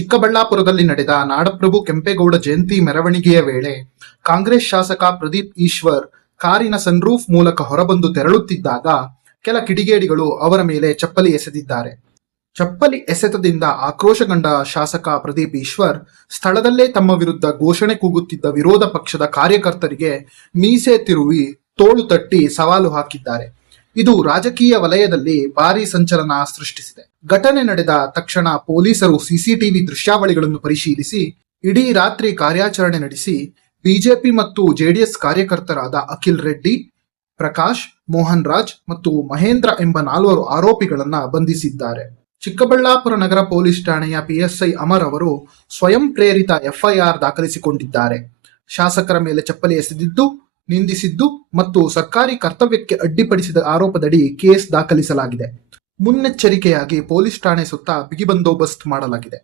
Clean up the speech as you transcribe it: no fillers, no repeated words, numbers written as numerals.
ಚಿಕ್ಕಬಳ್ಳಾಪುರದಲ್ಲಿ ನಡೆದ ನಾಡಪ್ರಭು ಕೆಂಪೇಗೌಡ ಜಯಂತಿ ಮೆರವಣಿಗೆಯ ವೇಳೆ ಕಾಂಗ್ರೆಸ್ ಶಾಸಕ ಪ್ರದೀಪ್ ಈಶ್ವರ್ ಕಾರಿನ ಸನ್ರೂಫ್ ಮೂಲಕ ಹೊರಬಂದು ತೆರಳುತ್ತಿದ್ದಾಗ ಕೆಲ ಕಿಡಿಗೇಡಿಗಳು ಅವರ ಮೇಲೆ ಚಪ್ಪಲಿ ಎಸೆದಿದ್ದಾರೆ. ಚಪ್ಪಲಿ ಎಸೆತದಿಂದ ಆಕ್ರೋಶಗೊಂಡ ಶಾಸಕ ಪ್ರದೀಪ್ ಈಶ್ವರ್ ಸ್ಥಳದಲ್ಲೇ ತಮ್ಮ ವಿರುದ್ಧ ಘೋಷಣೆ ಕೂಗುತ್ತಿದ್ದ ವಿರೋಧ ಪಕ್ಷದ ಕಾರ್ಯಕರ್ತರಿಗೆ ಮೀಸೆ ತಿರುವಿ ತೋಳು ತಟ್ಟಿ ಸವಾಲು ಹಾಕಿದ್ದಾರೆ. ಇದು ರಾಜಕೀಯ ವಲಯದಲ್ಲಿ ಭಾರೀ ಸಂಚಲನ ಸೃಷ್ಟಿಸಿದೆ. ಘಟನೆ ನಡೆದ ತಕ್ಷಣ ಪೊಲೀಸರು ಸಿಸಿಟಿವಿ ದೃಶ್ಯಾವಳಿಗಳನ್ನು ಪರಿಶೀಲಿಸಿ ಇಡೀ ರಾತ್ರಿ ಕಾರ್ಯಾಚರಣೆ ನಡೆಸಿ ಬಿಜೆಪಿ ಮತ್ತು ಜೆಡಿಎಸ್ ಕಾರ್ಯಕರ್ತರಾದ ಅಖಿಲ್ ರೆಡ್ಡಿ, ಪ್ರಕಾಶ್, ಮೋಹನ್ ರಾಜ್ ಮತ್ತು ಮಹೇಂದ್ರ ಎಂಬ 4 ಆರೋಪಿಗಳನ್ನ ಬಂಧಿಸಿದ್ದಾರೆ. ಚಿಕ್ಕಬಳ್ಳಾಪುರ ನಗರ ಪೊಲೀಸ್ ಠಾಣೆಯ ಪಿಎಸ್ಐ ಅಮರ್ ಅವರು ಸ್ವಯಂ ಪ್ರೇರಿತ ಎಫ್ಐಆರ್ ದಾಖಲಿಸಿಕೊಂಡಿದ್ದಾರೆ. ಶಾಸಕರ ಮೇಲೆ ಚಪ್ಪಲಿ ಎಸೆದಿದ್ದು, ನಿಂದಿಸಿದ್ದು ಮತ್ತು ಸರ್ಕಾರಿ ಕರ್ತವ್ಯಕ್ಕೆ ಅಡ್ಡಿಪಡಿಸಿದ ಆರೋಪದಡಿ ಕೇಸ್ ದಾಖಲಿಸಲಾಗಿದೆ. ಮುನ್ನೆಚ್ಚರಿಕೆಯಾಗಿ ಪೊಲೀಸ್ ಠಾಣೆ ಸುತ್ತ ಬಿಗಿ ಬಂದೋಬಸ್ತ್ ಮಾಡಲಾಗಿದೆ.